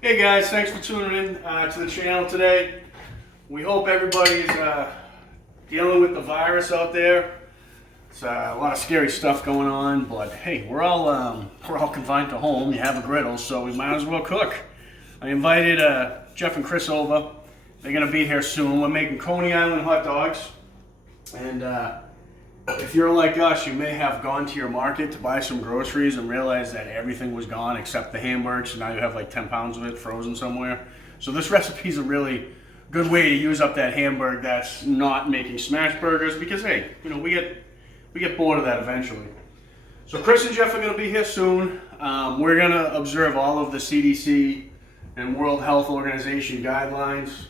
Hey guys, thanks for tuning in to the channel today. We hope everybody's dealing with the virus out there. It's a lot of scary stuff going on, but hey, we're all confined to home. You have a griddle, so we might as well cook. I invited Jeff and Chris over. They're gonna be here soon. We're making Coney Island hot dogs, and if you're like us, you may have gone to your market to buy some groceries and realize that everything was gone except the Hamburg, so now you have like 10 pounds of it frozen somewhere. So this recipe is a really good way to use up that Hamburg that's not making smash burgers, because hey, you know, we get bored of that eventually. So Chris and Jeff are going to be here soon. We're going to observe all of the CDC and World Health Organization guidelines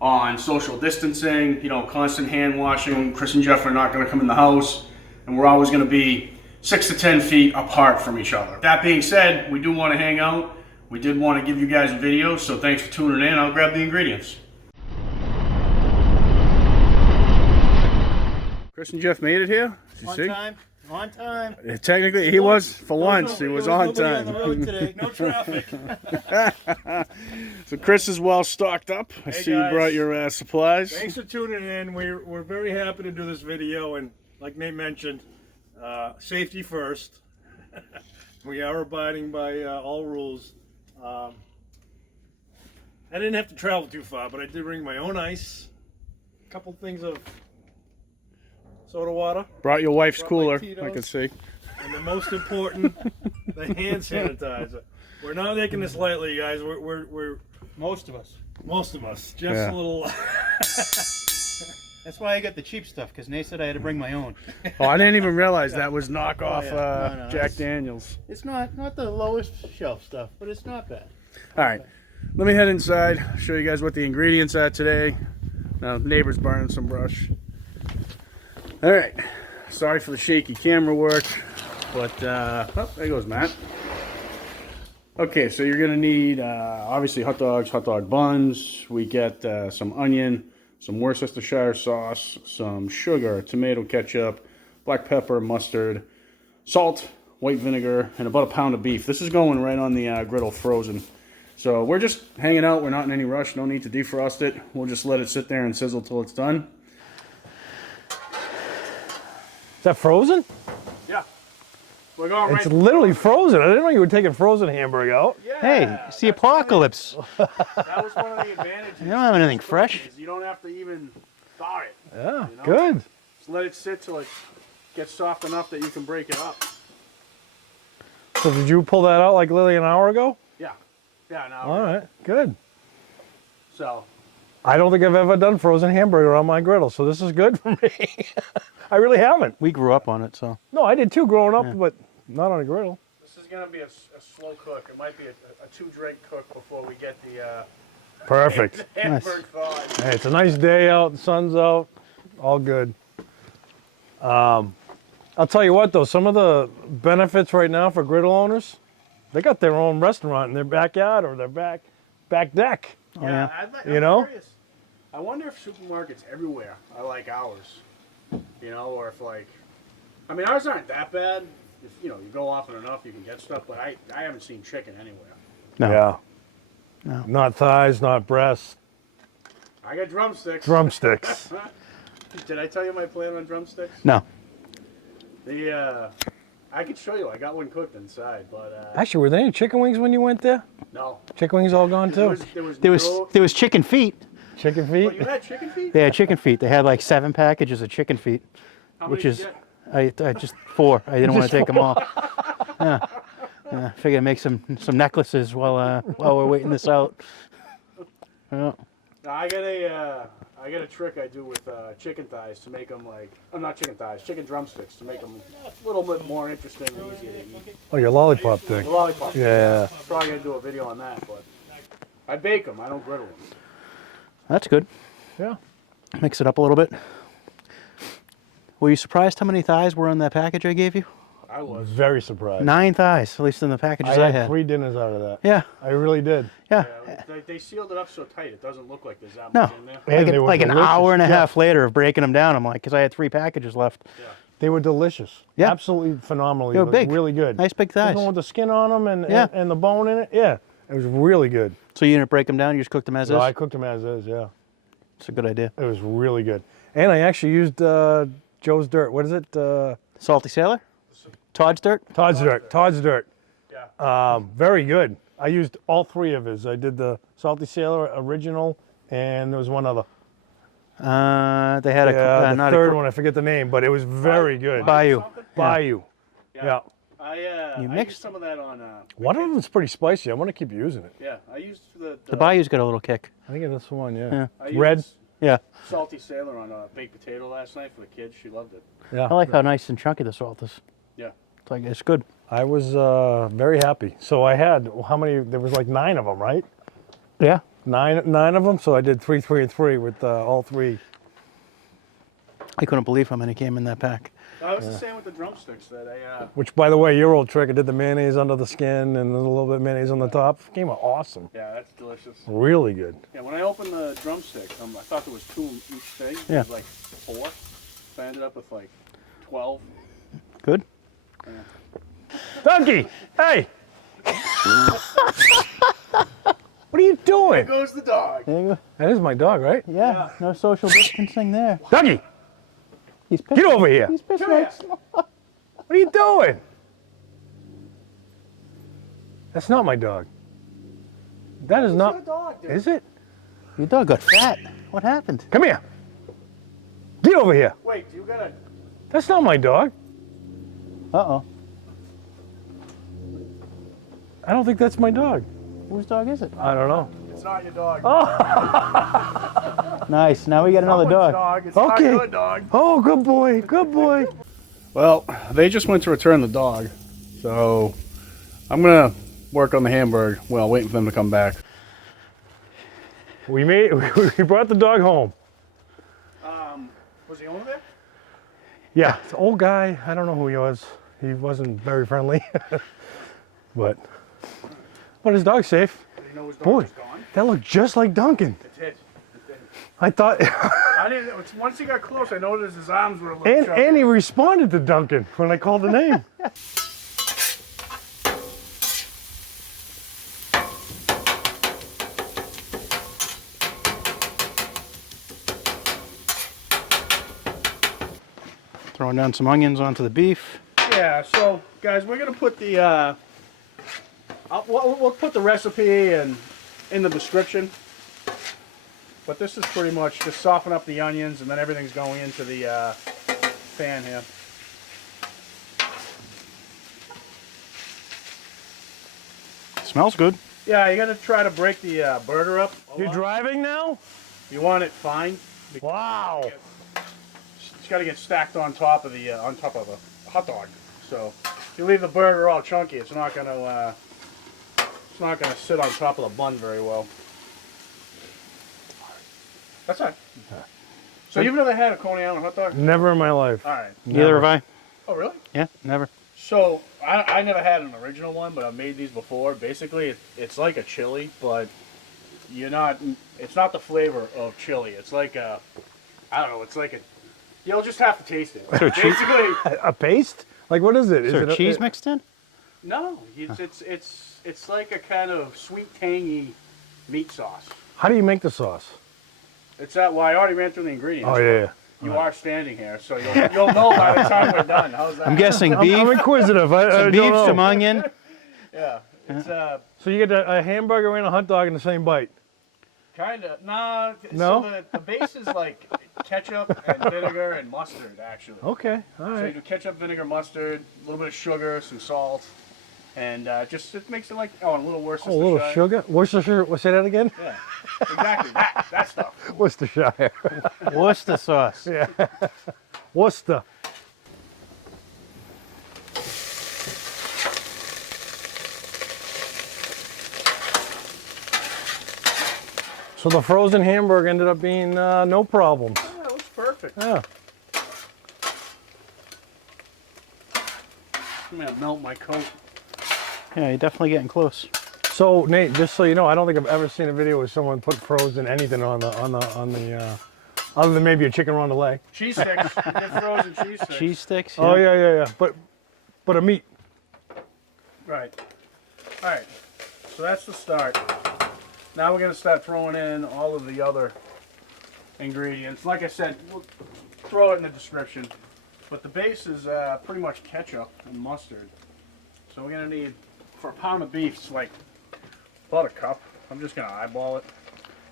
on social distancing, you know, constant hand washing. Chris and Jeff are not going to come in the house, and we're always going to be 6 to 10 feet apart from each other. That being said, we do want to hang out. We did want to give you guys a video, so thanks for tuning in. I'll grab the ingredients. Chris and Jeff made it here. On time. Technically, he was for once. He was on time. On the road today. No traffic. So Chris is well stocked up. I see you brought your supplies. Thanks for tuning in. We're very happy to do this video, and like Nate mentioned, safety first. We are abiding by all rules. I didn't have to travel too far, but I did bring my own ice. A couple things of soda water. Brought your wife's cooler, I can see. And the most important, the hand sanitizer. We're not taking this lightly, guys. We're Most of us. Just Yeah. a little. That's why I got the cheap stuff, because Nate said I had to bring my own. Oh, I didn't even realize that was knockoff No, Jack Daniels. It's not the lowest shelf stuff, but it's not bad. All right, let me head inside, show you guys what the ingredients are today. Now, neighbor's burning some brush. All right, sorry for the shaky camera work, but oh, there goes Matt. Okay, so you're gonna need obviously hot dogs, hot dog buns. We get some onion, some Worcestershire sauce, some sugar, tomato ketchup, black pepper, mustard, salt, white vinegar, and about a pound of beef. This is going right on the griddle frozen. So we're just hanging out. We're not in any rush. No need to defrost it. We'll just let it sit there and sizzle till it's done. Is that frozen? Yeah. We're going It's literally frozen. I didn't know you were taking frozen Hamburg out. Yeah, Hey, it's the apocalypse. that was one of the advantages. You don't have anything fresh. You don't have to even thaw it. Yeah, You know? good. Just let it sit till it gets soft enough that you can break it up. So did you pull that out like literally an hour ago? Yeah. Yeah, no. All right, good. So, I don't think I've ever done frozen hamburger on my griddle, so this is good for me. I really haven't. We grew up on it, so. No, I did too growing up, but not on a griddle. this is going to be a slow cook. It might be a 2-drink cook before we get the Perfect. Hamburg thawed. Hey, it's a nice day out, the sun's out, all good. I'll tell you what though, some of the benefits right now for griddle owners, they got their own restaurant in their backyard or their back deck. Yeah, You know? curious. I wonder if supermarkets everywhere are like ours. You know, or if like, I mean, ours aren't that bad. If you know, you go often enough, you can get stuff. But I haven't seen chicken anywhere. No. Yeah. No. Not thighs, not breasts, I got drumsticks. drumsticks. Did I tell you my plan on drumsticks? No. I could show you. I got one cooked inside, but Actually, were there any chicken wings when you went there? no. Chicken wings all gone too? There was chicken feet. Chicken Oh, you feet? had chicken feet? They had chicken feet. They had like 7 packages of chicken feet, How which many is, did you I just 4. I didn't want to take them all. Yeah. Yeah. Figured I'd make some necklaces while we're waiting this out. Yeah. get? I got a trick I do with chicken thighs to make them like, not chicken thighs, chicken drumsticks to make them a little bit more interesting and easier to eat. Oh, your lollipop thing. The lollipop. Yeah. Probably gonna do a video on that, but I bake them. I don't griddle them. That's good. Yeah. Mix it up a little bit. Were you surprised how many thighs were in that package I gave you? I was. Very surprised. 9 thighs, at least in the packages I I had had. 3 dinners out of that. Yeah, I really did. yeah. They sealed it up so tight. It doesn't look like there's that No. much in there. And they were Like an delicious. hour and a Yeah. half later of breaking them down, I'm like, because I had 3 packages left. Yeah. They were delicious. Yeah. Absolutely phenomenal. They were big. Really good. Nice big The thighs. one with the skin on them and, Yeah. and the bone in it. Yeah. It was really good. So you didn't break them down? You just cooked them as No, is? I cooked them as is, yeah. It's a good idea. It was really good. And I actually used Joe's Dirt. What is it? Salty Sailor? Todd's Dirt? Todd's Dirt. Todd's Dirt. Yeah. Very good. I used all 3 of his. I did the Salty Sailor original, and there was one other. They had The not third one, I forget the name, but it was very good. Bayou. Bayou. Yeah. I You used mixed some of that on. One of them is pretty spicy. I want to keep using it. Yeah, I used The Bayou's got a little kick. I think it's the one, yeah. Yeah. I used Red. Yeah. salty sailor on baked potato last night for the kids. She loved it. Yeah. I like how nice and chunky the salt is. Yeah. It's like, it's good. I was very happy. So I had, how many? There was like 9 of them, right? Yeah. Nine of them. So I did 3, 3, and 3 with all 3. I couldn't believe how many came in that pack. I was the same with the drumsticks that I. Which, by the way, your old trick, I did the mayonnaise under the skin and a little bit of mayonnaise on the top. Came out awesome. Yeah, that's delicious. Really good. Yeah, when I opened the drumstick, I thought there was 2 each thing. Yeah. It was like 4. So I ended up with like 12. Good? Donkey! Hey! What are you doing? There goes the dog. There you go. That is my dog, right? Yeah, no social distancing there. Donkey! He's pissing. Get over here! He's pissing. Come here. What are you doing? That's not my dog. That is Your not. dog, dude. Is it? Your dog got fat. What happened? Come here. Get over here. Wait, you gotta. That's not my dog. Uh-oh. I don't think that's my dog. Whose dog is it? I don't know. It's not your dog. Nice. Now we got another Someone's dog. It's Okay. not your dog. Oh, good boy. Good boy. Well, they just went to return the dog, so I'm gonna work on the Hamburg. Well, waiting for them to come back. We brought the dog home. Was the owner there? Yeah, it's an old guy. I don't know who he was. He wasn't very friendly. but his dog's safe. Did he know his dog Boy, was gone? that looked just like Duncan. It did. I thought, I didn't. Once he got close, I noticed his arms were a little chubby. and he responded to Duncan when I called the name. Throwing down some onions onto the beef. Yeah. So, guys, we're gonna put the. We'll put the recipe in the description. But this is pretty much just soften up the onions, and then everything's going into the pan here. Smells good. Yeah, you gotta try to break the burger up. You driving now? You want it fine. Wow. It's got to get stacked on top of a hot dog. So if you leave the burger all chunky, it's not gonna sit on top of the bun very well. That's all right. So you've never had a Coney Island hot dog? Never in my life. All right. Neither have I. Oh really? Yeah, never. So I never had an original one, but I've made these before. Basically, it's like a chili, but it's not the flavor of chili. It's like I don't know. It's like you'll just have to taste it. So Basically, A paste? Like what is it? Is there cheese mixed in? no. It's like a kind of sweet, tangy meat sauce. How do you make the sauce? It's that. Well, I already ran through the ingredients. Oh yeah. You are standing here, so you'll know by the time we're done. How's that? I'm guessing beef, I'm inquisitive. I some don't beef, know. some onion. Yeah. It's So you get a hamburger and a hot dog in the same bite. kind of no. No? So the base is like ketchup and vinegar and mustard, actually. Okay. All So you right. do ketchup, vinegar, mustard, a little bit of sugar, some salt, and just it makes it like and a little Worcestershire. Oh, a little sugar. Worcestershire. Say that again. Yeah, exactly. That stuff. Worcestershire. Worcester sauce. Yeah. Worcester. So the frozen hamburger ended up being no problem. Oh, that looks perfect. Yeah. I'm gonna melt my coat. Yeah, you're definitely getting close. So Nate, just so you know, I don't think I've ever seen a video where someone put frozen anything on the other than maybe a chicken rondelay. Cheese sticks. We did frozen cheese sticks. Cheese sticks. Oh yeah. But a meat. Right. All right. so that's the start. Now we're gonna start throwing in all of the other ingredients. Like I said, we'll throw it in the description. But the base is pretty much ketchup and mustard. So we're gonna need, for a pound of beef, it's like about a cup. I'm just gonna eyeball it.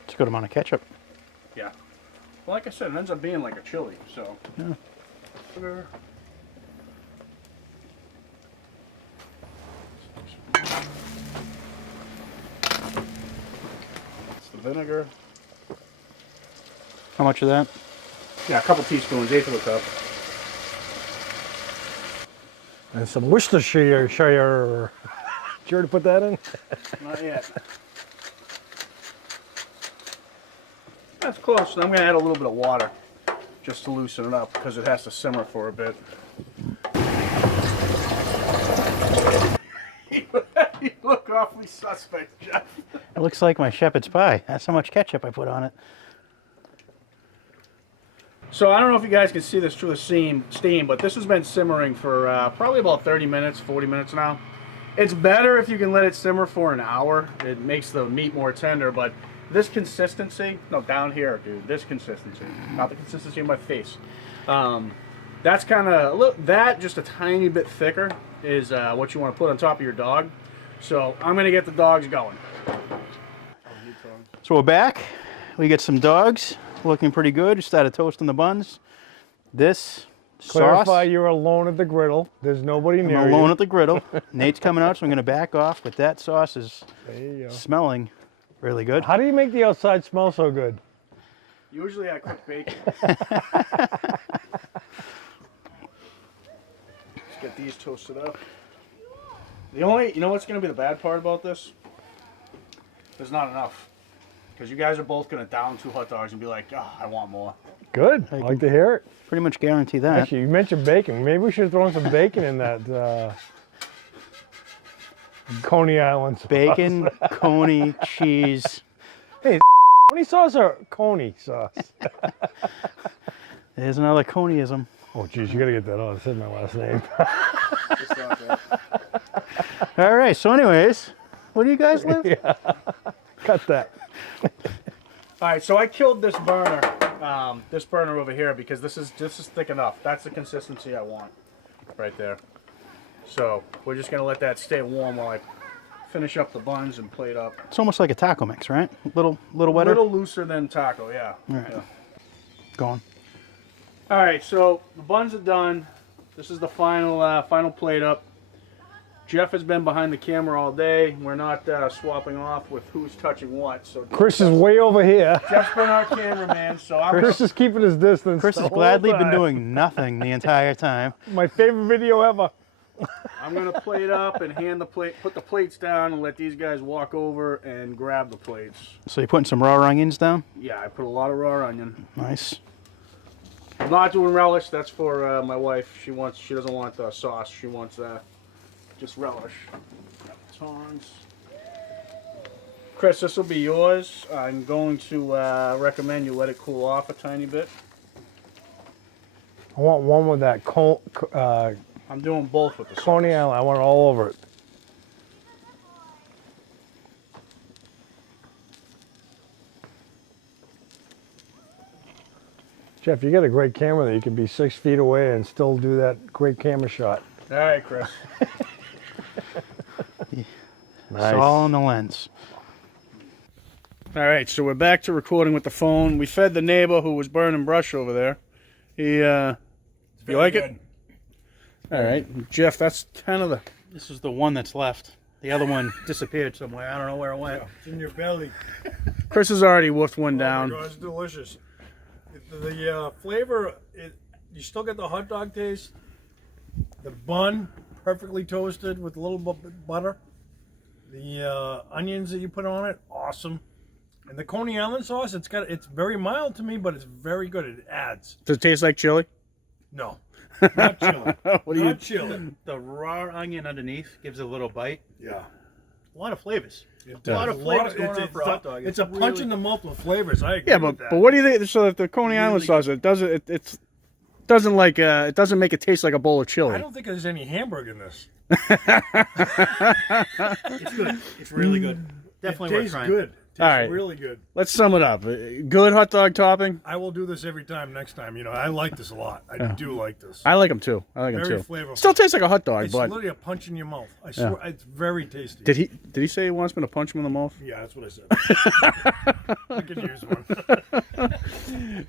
It's a good amount of ketchup. Yeah. Well, like I said, it ends up being like a chili, so. Yeah. Sugar. It's the vinegar. How much of that? Yeah, a couple teaspoons, eighth of a cup. And some Worcestershire. Did you already put that in? Not yet. That's close. I'm going to add a little bit of water just to loosen it up because it has to simmer for a bit. You look awfully suspect, Jeff. It looks like my shepherd's pie. That's how much ketchup I put on it. So I don't know if you guys can see this through the steam, but this has been simmering for probably about 30 minutes, 40 minutes now. It's better if you can let it simmer for an hour. It makes the meat more tender, but this consistency, no, down here, dude, this consistency, not the consistency of my face. That's kind of, that just a tiny bit thicker is what you want to put on top of your dog. So I'm going to get the dogs going. So we're back. We get some dogs looking pretty good. We started toasting the buns. This Clarify sauce. you're alone at the griddle. There's nobody near you. I'm alone at the griddle. Nate's coming out, so I'm going to back off. But that sauce is There you go. smelling really good. How do you make the outside smell so good? Usually I cook bacon. Let's get these toasted up. The only, you know what's going to be the bad part about this? There's not enough. Because you guys are both going to down 2 hot dogs and be like, oh, I want more. Good. I like to hear it. Pretty much guarantee that. Actually, you mentioned bacon. Maybe we should have thrown some bacon in that Coney Island sauce. Bacon, Coney, cheese. Coney sauce or Coney sauce? There's another Coneyism. Oh, geez, you got to get that on. It said my last name. Just not that. All right, so anyways, where do you guys live? Yeah. Cut that. All right, so I killed this burner over here because this is thick enough. That's the consistency I want, right there. So we're just gonna let that stay warm while I finish up the buns and plate up. It's almost like a taco mix, right? Little wetter. A little looser than taco, yeah. All right. Yeah. Go on. All right, so the buns are done. This is the final plate up. Jeff has been behind the camera all day. We're not swapping off with who's touching what. So Chris is way over here. Jeff's been our cameraman, so Chris is keeping his distance. Chris the has whole gladly been time. doing nothing the entire time. My favorite video ever. I'm gonna plate up and put the plates down and let these guys walk over and grab the plates. So you're putting some raw onions down? Yeah, I put a lot of raw onion. Nice. I'm not doing relish. That's for my wife. She doesn't want the sauce. She wants just relish. Tongs. Chris, this will be yours. I'm going to recommend you let it cool off a tiny bit. I want one with that I'm doing both with the sauce. Coney Island. I want it all over it. Jeff, you got a great camera there. You can be 6 feet away and still do that great camera shot. All right, Chris. It's all in the lens. All right, so we're back to recording with the phone. We fed the neighbor who was burning brush over there. You like it? All right, Jeff, that's kind of the... This is the one that's left. The other one disappeared somewhere. I don't know where it went. It's in your belly. Chris has already woofed one down. Oh my God, it's delicious. The flavor, you still get the hot dog taste. The bun, perfectly toasted with a little bit butter. The onions that you put on it, awesome. And the Coney Island sauce, it's very mild to me, but it's very good. It adds. Does it taste like chili? No, not chili. What do Not chili. The raw onion underneath gives it a little bite. Yeah. A lot of flavors. does. A lot of flavors going on for a hot dog. It's a punch in the mouth with flavors. I agree Yeah, with but that. what do you think? So if the Coney Island sauce, it doesn't make it taste like a bowl of chili. I don't think there's any Hamburg in this. It's good. It's really good. Definitely it worth tastes trying. good. Tastes All right. really good. Let's sum it up. Good hot dog topping. I will do this every time next time. You know, I like this a lot. I do like this. I like them too. I like them Very too. flavorful. Still tastes like a hot dog, It's but literally a punch in your mouth. I swear, it's very tasty. did he say he wants me to punch him in the mouth? Yeah, that's what I said. I could use one.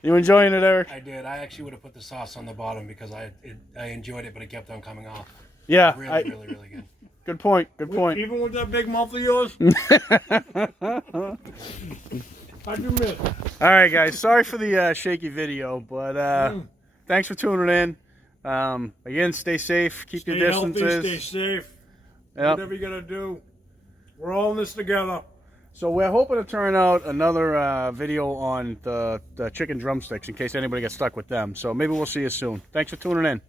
You enjoying it, Eric? I did. I actually would have put the sauce on the bottom because I enjoyed it, but it kept on coming off. Yeah. Really, really good. Good point. Good point. Even with that big mouth of yours. How'd you miss? All right, guys. Sorry for the shaky video, but thanks for tuning in. Again, stay safe. Keep your distances. Healthy, stay safe. Yep. Whatever you gotta do. We're all in this together. So we're hoping to turn out another video on the chicken drumsticks in case anybody gets stuck with them. So maybe we'll see you soon. Thanks for tuning in.